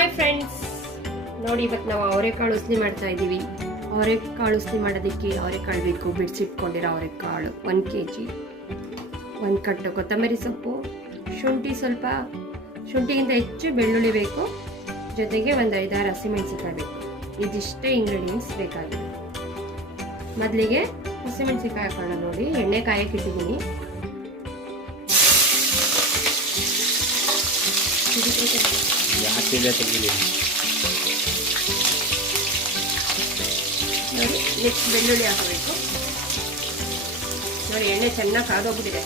Hi friends, ನೋಡಿ ಇವತ್ತು ನಾವು ಅವರೆಕಾಳು ಉಸ್ಲಿ ಮಾಡ್ತಾ ಇದ್ದೀವಿ. ಅವರೆಕಾಳು ಉಸ್ಲಿ ಮಾಡೋದಕ್ಕೆ ಅವರೆಕಾಳು ಬೇಕು. ಬಿಡಿಸಿಟ್ಕೊಂಡಿರೋ ಅವರೆಕಾಳು 1 kg, 1 ಕಟ್ಟು ಕೊತ್ತಂಬರಿ ಸೊಪ್ಪು, ಶುಂಠಿ ಸ್ವಲ್ಪ, ಶುಂಠಿಗಿಂತ ಹೆಚ್ಚು ಬೆಳ್ಳುಳ್ಳಿ ಬೇಕು, ಜೊತೆಗೆ ಒಂದು 5-6 ಹಸಿಮೆಣಸಿಕಾಯಿ ಬೇಕು. ಇದಿಷ್ಟೇ ಇಂಗ್ರೀಡಿಯೆಂಟ್ಸ್ ಬೇಕಾಗಿದೆ. ಮೊದಲಿಗೆ ಹಸಿಮೆಣಸಿಕಾಯಿ ಹಾಕೋಣ. ನೋಡಿ, ಎಣ್ಣೆ ಕಾಯಕ್ಕೆ ಇಟ್ಟಿದ್ದೀನಿ. ನೋಡಿ, ನೆಕ್ಸ್ಟ್ ಬೆಳ್ಳುಳ್ಳಿ ಹಾಕಬೇಕು. ನೋಡಿ, ಎಣ್ಣೆ ಚೆನ್ನಾಗಿ ಕಾದೋಗ್ಬಿಟ್ಟಿದೆ.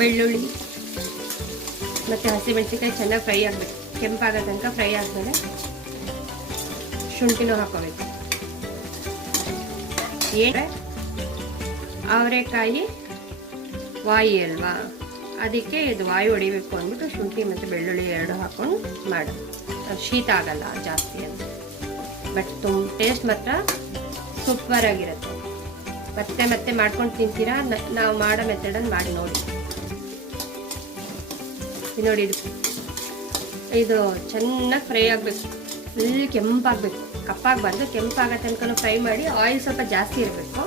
ಬೆಳ್ಳುಳ್ಳಿ ಮತ್ತು ಹಸಿಮೆಣಸಿಕಾಯಿ ಚೆನ್ನಾಗಿ ಫ್ರೈ ಆಗಬೇಕು. ಕೆಂಪಾಗೋ ತನಕ ಫ್ರೈ ಆದಮೇಲೆ ಶುಂಠಿನೂ ಹಾಕೋಬೇಕು. ಅವರೆಕಾಯಿ ವಾಯಿ ಅಲ್ವಾ, ಅದಕ್ಕೆ ಇದು ವಾಯು ಹೊಡಿಬೇಕು ಅಂದ್ಬಿಟ್ಟು ಶುಂಠಿ ಮತ್ತು ಬೆಳ್ಳುಳ್ಳಿ 2 ಹಾಕೊಂಡು ಮಾಡು. ಅದು ಶೀತ ಆಗಲ್ಲ ಜಾಸ್ತಿ ಅಂತ, ಬಟ್ ಟೇಸ್ಟ್ ಮಾತ್ರ ಸೂಪರ್ ಆಗಿರುತ್ತೆ. ಮತ್ತೆ ಮಾಡ್ಕೊಂಡು ತಿಂತೀರಾ, ನಾವು ಮಾಡೋ ಮೆಥಡನ್ನು ಮಾಡಿ ನೋಡಿ. ನೋಡಿ, ಇದು ಚೆನ್ನಾಗಿ ಫ್ರೈ ಆಗಬೇಕು. ಫುಲ್ ಕೆಂಪಾಗಬೇಕು, ಕಪ್ಪಾಗಬಾರ್ದು. ಕೆಂಪಾಗೋ ತನಕ ಫ್ರೈ ಮಾಡಿ. ಆಯಿಲ್ ಸ್ವಲ್ಪ ಜಾಸ್ತಿ ಇರಬೇಕು.